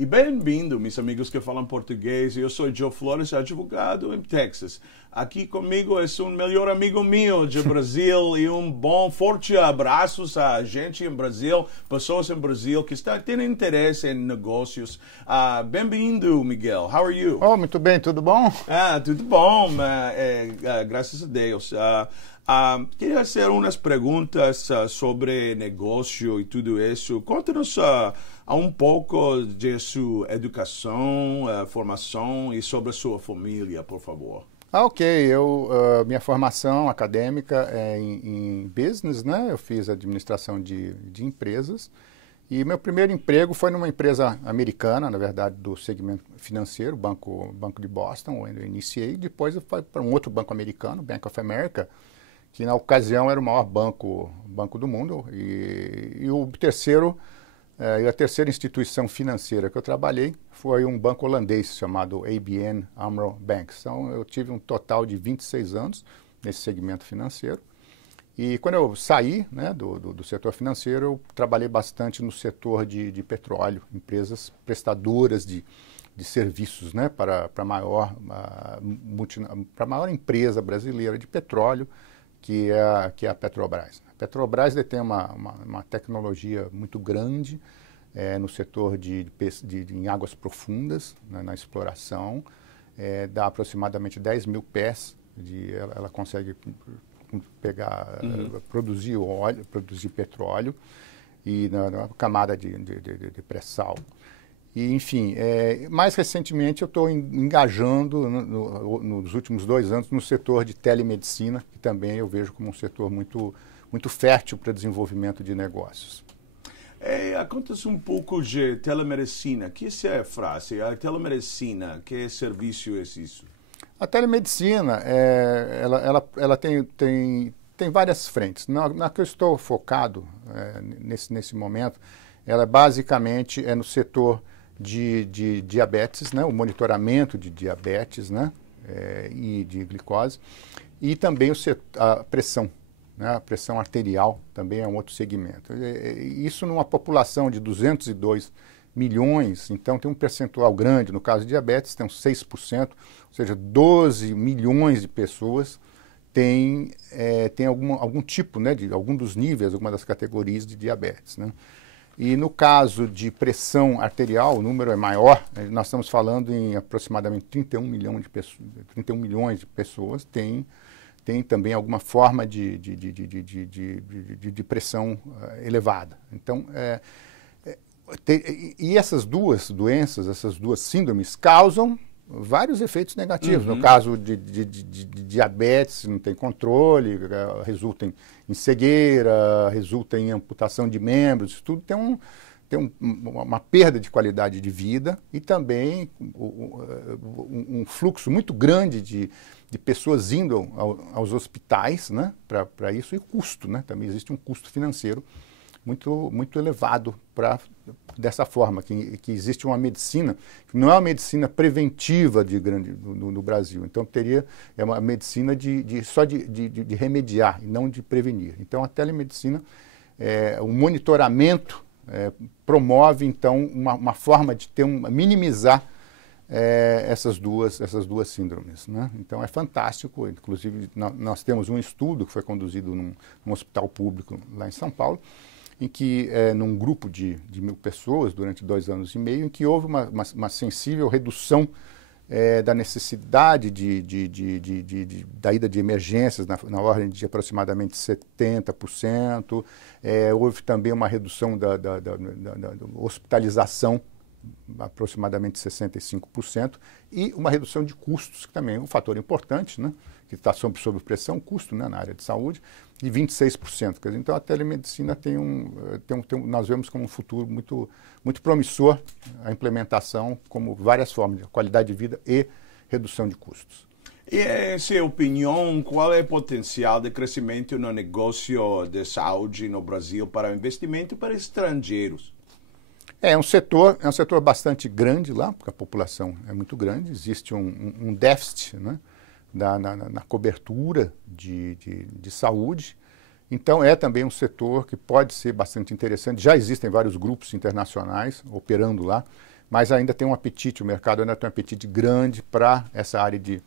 E bem-vindo, meus amigos que falam português. Eu sou Joe Flores, advogado em Texas. Aqui comigo é um melhor amigo meu de Brasil e forte abraço a gente em Brasil, pessoas em Brasil que têm interesse em negócios. Bem-vindo, Miguel. How are you? Oh, muito bem, tudo bom? Tudo bom, graças a Deus. Queria fazer umas perguntas sobre negócio e tudo isso. Conte-nos um pouco de sua educação, formação e sobre a sua família, por favor. Ok, minha formação acadêmica é em business, né? Eu fiz administração de empresas e meu primeiro emprego foi numa empresa americana, na verdade, do segmento financeiro, Banco de Boston, onde eu iniciei. Depois eu fui para um outro banco americano, Bank of America, que na ocasião era o maior banco do mundo, e a terceira instituição financeira que eu trabalhei foi um banco holandês chamado ABN AMRO Bank. Então eu tive um total de 26 anos nesse segmento financeiro. E quando eu saí, né, do setor financeiro, eu trabalhei bastante no setor de petróleo, empresas prestadoras de serviços, né, para a maior empresa brasileira de petróleo, que é a Petrobras. A Petrobras detém uma tecnologia muito grande no setor em águas profundas, né, na exploração, dá aproximadamente 10 mil pés, ela consegue produzir óleo, produzir petróleo e na camada de pré-sal. E, enfim, mais recentemente eu estou engajando nos últimos 2 anos no setor de telemedicina, que também eu vejo como um setor muito, muito fértil para desenvolvimento de negócios. Conta-se um pouco de telemedicina. O que é a frase? A telemedicina, que serviço é isso? A telemedicina, ela tem várias frentes. Na que eu estou focado nesse momento, ela basicamente é no setor de diabetes, né, o monitoramento de diabetes, né, e de glicose, e também a pressão, né, a pressão arterial também é um outro segmento. Isso numa população de 202 milhões, então tem um percentual grande, no caso de diabetes tem uns 6%, ou seja, 12 milhões de pessoas tem algum tipo, né, de algum dos níveis, alguma das categorias de diabetes, né. E no caso de pressão arterial, o número é maior, nós estamos falando em aproximadamente 31 milhões de pessoas tem também alguma forma de pressão elevada. Então, e essas duas doenças, essas duas síndromes causam vários efeitos negativos. No caso de diabetes, não tem controle, resulta em cegueira, resulta em amputação de membros, isso tudo tem uma perda de qualidade de vida e também um fluxo muito grande de pessoas indo aos hospitais, né, para isso, e custo, né, também existe um custo financeiro muito, muito elevado dessa forma, que existe uma medicina, que não é uma medicina preventiva no Brasil, então é uma medicina só de remediar e não de prevenir. Então a telemedicina, o monitoramento promove então uma forma de minimizar essas duas síndromes, né? Então é fantástico, inclusive nós temos um estudo que foi conduzido num hospital público lá em São Paulo, em que, num grupo de 1.000 pessoas, durante 2 anos e meio, em que houve uma sensível redução da necessidade da ida de emergências na ordem de aproximadamente 70%, houve também uma redução da hospitalização, aproximadamente 65%, e uma redução de custos, que também é um fator importante, né, que está sob pressão, custo, né, na área de saúde, de 26%. Quer dizer, então a telemedicina nós vemos como um futuro muito, muito promissor a implementação, como várias formas de qualidade de vida e redução de custos. E, em sua opinião, qual é o potencial de crescimento no negócio de saúde no Brasil para investimento para estrangeiros? É um setor bastante grande lá, porque a população é muito grande, existe um déficit, né, na cobertura de saúde. Então é também um setor que pode ser bastante interessante. Já existem vários grupos internacionais operando lá, mas ainda tem um apetite, o mercado ainda tem um apetite grande para essa área de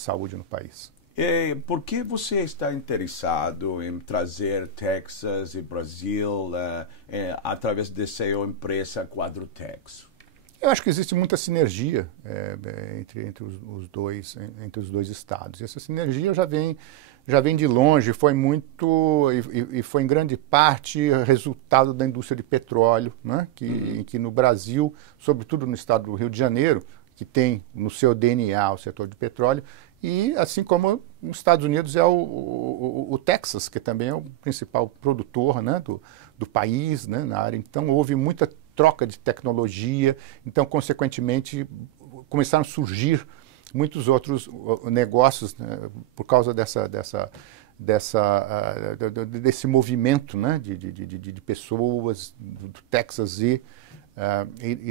saúde no país. Por que você está interessado em trazer Texas e Brasil através de sua empresa Quadrotex? Eu acho que existe muita sinergia entre os dois estados. E essa sinergia já vem de longe, foi muito e foi em grande parte resultado da indústria de petróleo, né? Que no Brasil, sobretudo no estado do Rio de Janeiro, que tem no seu DNA o setor de petróleo, e assim como nos Estados Unidos é o Texas, que também é o principal produtor, né, do país, né, na área. Então houve muita troca de tecnologia, então consequentemente começaram a surgir muitos outros negócios, né, por causa desse movimento, né, de pessoas do Texas e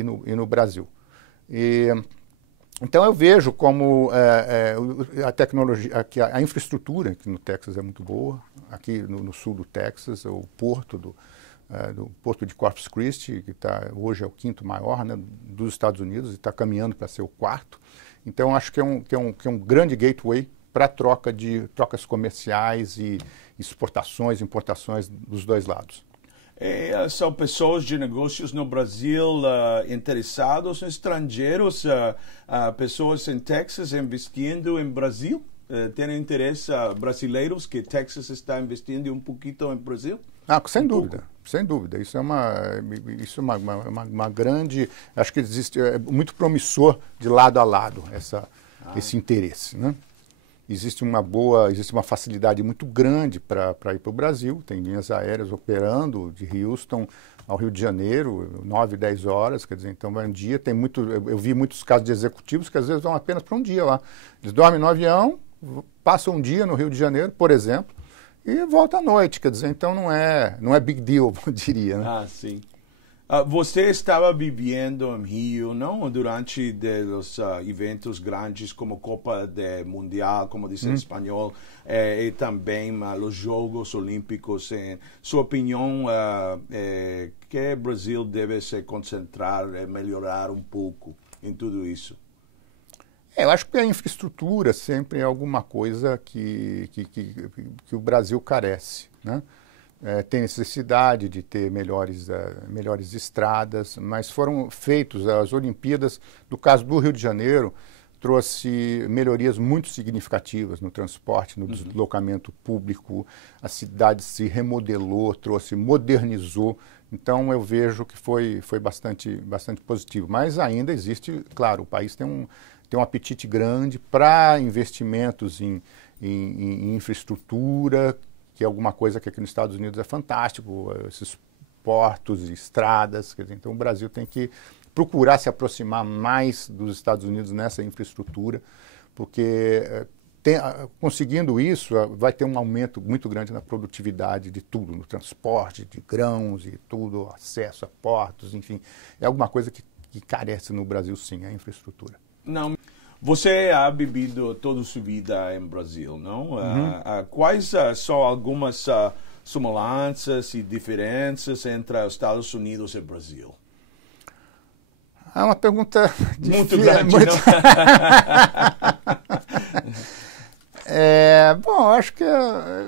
no Brasil. Então eu vejo como a tecnologia, a infraestrutura aqui no Texas é muito boa, aqui no sul do Texas, o porto do porto de Corpus Christi, que hoje é o 5º maior, né, dos Estados Unidos, e está caminhando para ser o 4º. Então acho que é um grande gateway para trocas comerciais e exportações, importações dos dois lados. São pessoas de negócios no Brasil interessados, estrangeiros, pessoas em Texas investindo em Brasil? Tem interesse brasileiros que Texas está investindo um pouquinho em Brasil? Sem dúvida, sem dúvida. Isso é uma grande... Acho que é muito promissor de lado a lado esse interesse, né? Existe uma facilidade muito grande para ir para o Brasil. Tem linhas aéreas operando de Houston ao Rio de Janeiro, 9, 10 horas, quer dizer, então vai um dia. Eu vi muitos casos de executivos que às vezes vão apenas para um dia lá. Eles dormem no avião, passam um dia no Rio de Janeiro, por exemplo, e voltam à noite, quer dizer, então não é big deal, eu diria, né? Sim. Você estava vivendo em Rio, não? Durante os eventos grandes como Copa Mundial, como diz em espanhol, e também os Jogos Olímpicos. Em sua opinião, que o Brasil deve se concentrar e melhorar um pouco em tudo isso? Eu acho que a infraestrutura sempre é alguma coisa que o Brasil carece, né? Tem necessidade de ter melhores estradas, mas foram feitos as Olimpíadas, no caso do Rio de Janeiro, trouxe melhorias muito significativas no transporte, no deslocamento público, a cidade se remodelou, modernizou, então eu vejo que foi bastante positivo, mas ainda existe, claro, o país tem um apetite grande para investimentos em infraestrutura, que é alguma coisa que aqui nos Estados Unidos é fantástico, esses portos e estradas. Quer dizer, então o Brasil tem que procurar se aproximar mais dos Estados Unidos nessa infraestrutura, porque conseguindo isso, vai ter um aumento muito grande na produtividade de tudo, no transporte, de grãos e tudo, acesso a portos, enfim. É alguma coisa que carece no Brasil, sim, a infraestrutura. Não. Você ha vivido toda a sua vida em Brasil, não? Quais são algumas semelhanças e diferenças entre os Estados Unidos e o Brasil? É uma pergunta muito grande, não? Bom, acho que...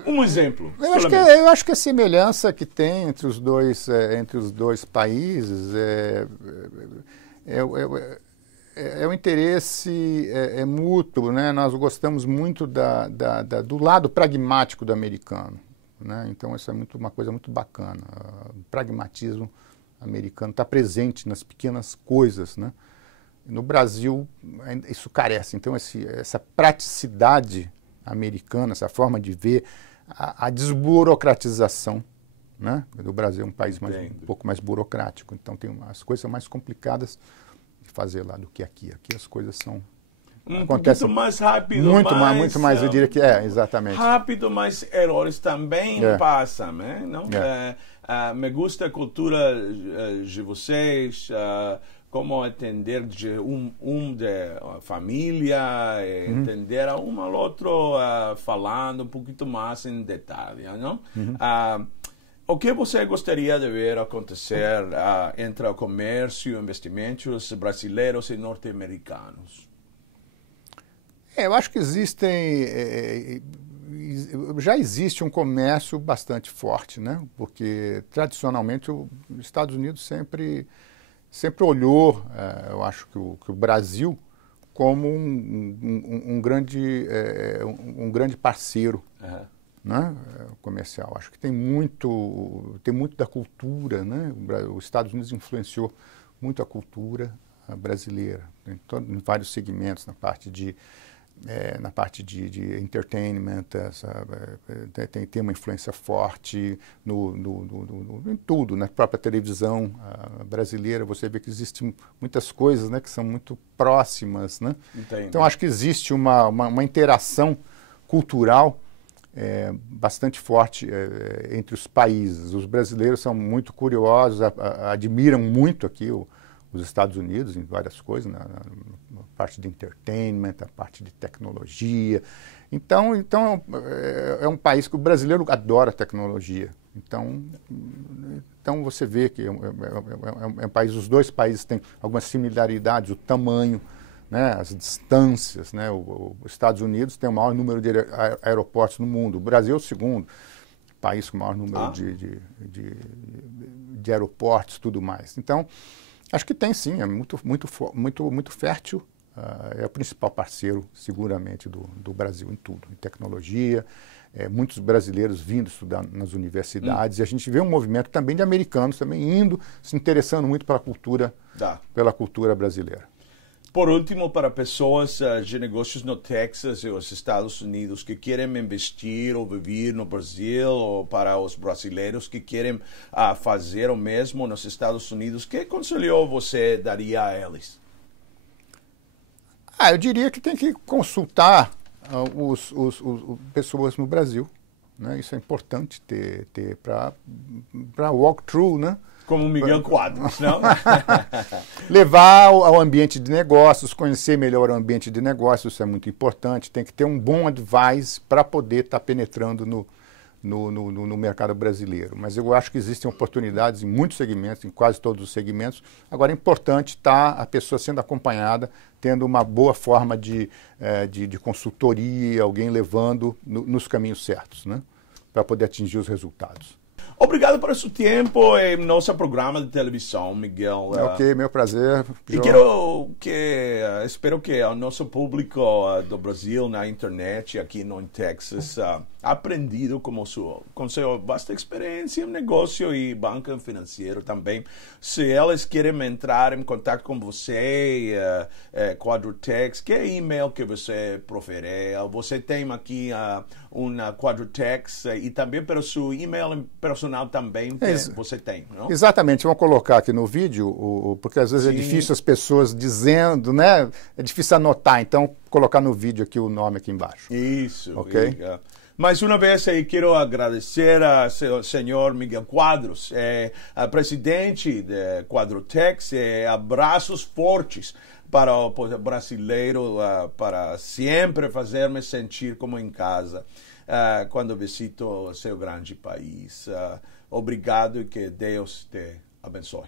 Um exemplo. Eu acho que a semelhança que tem entre os dois países o interesse mútuo, né? Nós gostamos muito do lado pragmático do americano, né? Então isso é uma coisa muito bacana. O pragmatismo americano está presente nas pequenas coisas, né? No Brasil isso carece. Então essa praticidade americana, essa forma de ver a desburocratização, né? O Brasil é um país um pouco mais burocrático, então as coisas são mais complicadas fazer lá do que aqui. Aqui as coisas acontecem mais rápido, muito mais, eu diria que exatamente. Rápido, mas errores também passam, né? Não? Me gusta a cultura de vocês, como entender de de família, entender um ao outro falando um pouquinho mais em detalhe, não? O que você gostaria de ver acontecer entre o comércio e investimentos brasileiros e norte-americanos? Eu acho que já existe um comércio bastante forte, né? Porque tradicionalmente os Estados Unidos sempre olhou, eu acho que o Brasil como um grande parceiro, né, comercial. Acho que tem muito da cultura, né? Os Estados Unidos influenciou muito a cultura brasileira, em vários segmentos, na parte de entertainment, tem uma influência forte em tudo, na própria televisão brasileira. Você vê que existem muitas coisas, né, que são muito próximas, né? Então acho que existe uma interação cultural bastante forte entre os países. Os brasileiros são muito curiosos, admiram muito aqui os Estados Unidos em várias coisas, na parte de entertainment, a parte de tecnologia. Então é um país que o brasileiro adora tecnologia. Então você vê que é um país, os dois países têm algumas similaridades, o tamanho, né, as distâncias, né? Os Estados Unidos tem o maior número de aeroportos no mundo. O Brasil é o segundo país com o maior número de aeroportos e tudo mais. Então, acho que tem sim, é muito fértil. É o principal parceiro, seguramente, do Brasil em tudo, em tecnologia. Muitos brasileiros vindo estudar nas universidades. E a gente vê um movimento também de americanos também indo, se interessando muito pela cultura brasileira. Por último, para pessoas de negócios no Texas e os Estados Unidos que querem investir ou viver no Brasil, ou para os brasileiros que querem fazer o mesmo nos Estados Unidos, que conselho você daria a eles? Eu diria que tem que consultar pessoas no Brasil, né? Isso é importante ter para walkthrough, né? Como o Miguel Quadros, não? Levar ao ambiente de negócios, conhecer melhor o ambiente de negócios, isso é muito importante. Tem que ter um bom advice para poder estar penetrando no mercado brasileiro. Mas eu acho que existem oportunidades em muitos segmentos, em quase todos os segmentos. Agora é importante estar a pessoa sendo acompanhada, tendo uma boa forma de consultoria, alguém levando nos caminhos certos, né, para poder atingir os resultados. Obrigado por seu tempo em nosso programa de televisão, Miguel. Ok, meu prazer. E espero que o nosso público do Brasil na internet, aqui no Texas, aprendido com sua vasta experiência em negócio e banco financeiro também. Se eles querem entrar em contato com você, Quadrotex, que e-mail que você preferir? Você tem aqui uma Quadrotex e também para o seu e-mail personal também você tem, não? Exatamente, vamos colocar aqui no vídeo, porque às vezes é difícil as pessoas dizendo, né? É difícil anotar, então colocar no vídeo aqui o nome aqui embaixo. Isso, ok? Mais uma vez, quero agradecer ao senhor Miguel Quadros, presidente de Quadrotex, abraços fortes para o brasileiro, para sempre fazer-me sentir como em casa quando visito seu grande país. Obrigado e que Deus te abençoe.